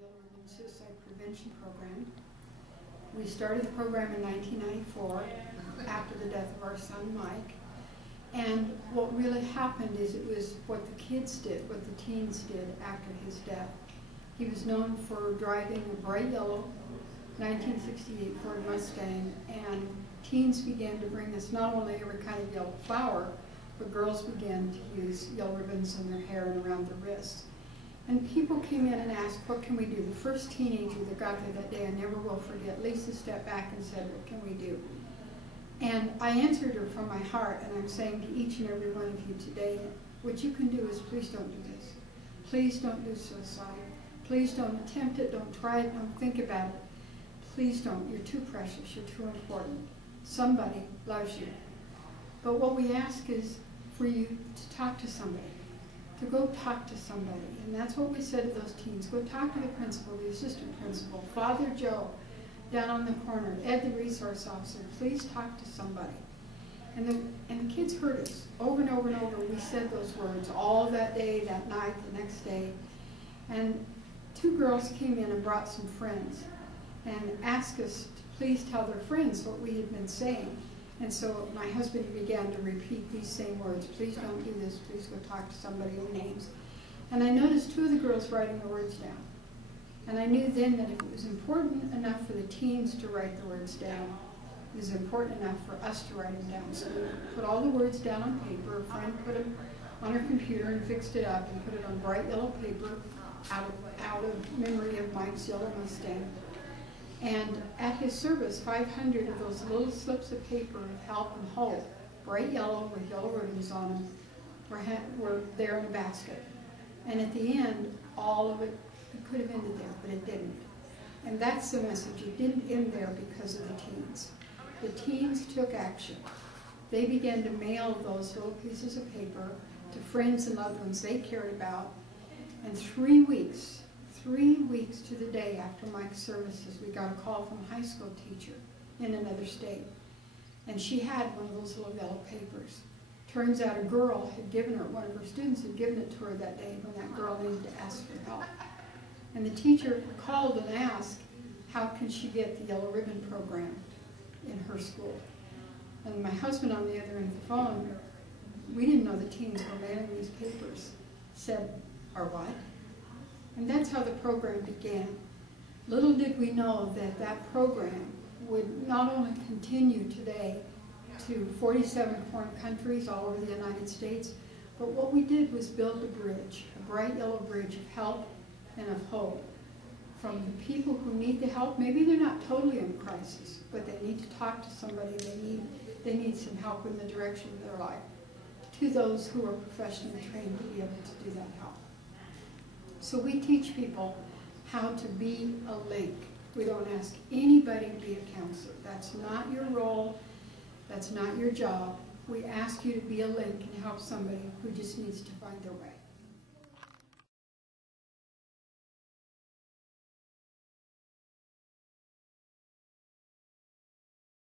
Yellow Ribbon Suicide Prevention Program. We started the program in 1994 after the death of our son Mike. And what really happened is it was what the kids did, what the teens did after his death. He was known for driving a bright yellow 1968 Ford Mustang, and teens began to bring us not only every kind of yellow flower, but girls began to use yellow ribbons in their hair and around their wrists. And people came in and asked, what can we do? The first teenager that got there that day, I never will forget, Lisa stepped back and said, what can we do? And I answered her from my heart, and I'm saying to each and every one of you today, what you can do is please don't do this. Please don't do suicide. Please don't attempt it, don't try it, don't think about it. Please don't. You're too precious, you're too important. Somebody loves you. But what we ask is for you to talk to somebody, to go talk to somebody. And that's what we said to those teens. Go talk to the principal, the assistant principal, Father Joe, down on the corner, Ed the resource officer. Please talk to somebody. And the kids heard us over and over and over. We said those words all that day, that night, the next day. And two girls came in and brought some friends and asked us to please tell their friends what we had been saying. And so my husband began to repeat these same words, please don't do this, please go talk to somebody with names. And I noticed two of the girls writing the words down. And I knew then that if it was important enough for the teens to write the words down, it was important enough for us to write them down. So we put all the words down on paper. A friend put them on her computer and fixed it up and put it on bright yellow paper out of memory of Mike's yellow Mustang. And at his service, 500 of those little slips of paper of help and hope, bright yellow with yellow ribbons on them, were there in a basket. And at the end, all of it could have ended there, but it didn't. And that's the message. It didn't end there because of the teens. The teens took action. They began to mail those little pieces of paper to friends and loved ones they cared about. And 3 weeks to the day after Mike's services, we got a call from a high school teacher in another state. And she had one of those little yellow papers. Turns out a girl had given her, one of her students had given it to her that day when that girl needed to ask for help. And the teacher called and asked, how can she get the Yellow Ribbon program in her school? And my husband on the other end of the phone, we didn't know the teens were mailing these papers, said, or what? And that's how the program began. Little did we know that that program would not only continue today to 47 foreign countries all over the United States, but what we did was build a bridge, a bright yellow bridge of help and of hope from the people who need the help. Maybe they're not totally in crisis, but they need to talk to somebody. They need some help in the direction of their life, to those who are professionally trained to be able to do that help. So we teach people how to be a link. We don't ask anybody to be a counselor. That's not your role. That's not your job. We ask you to be a link and help somebody who just needs to find their way.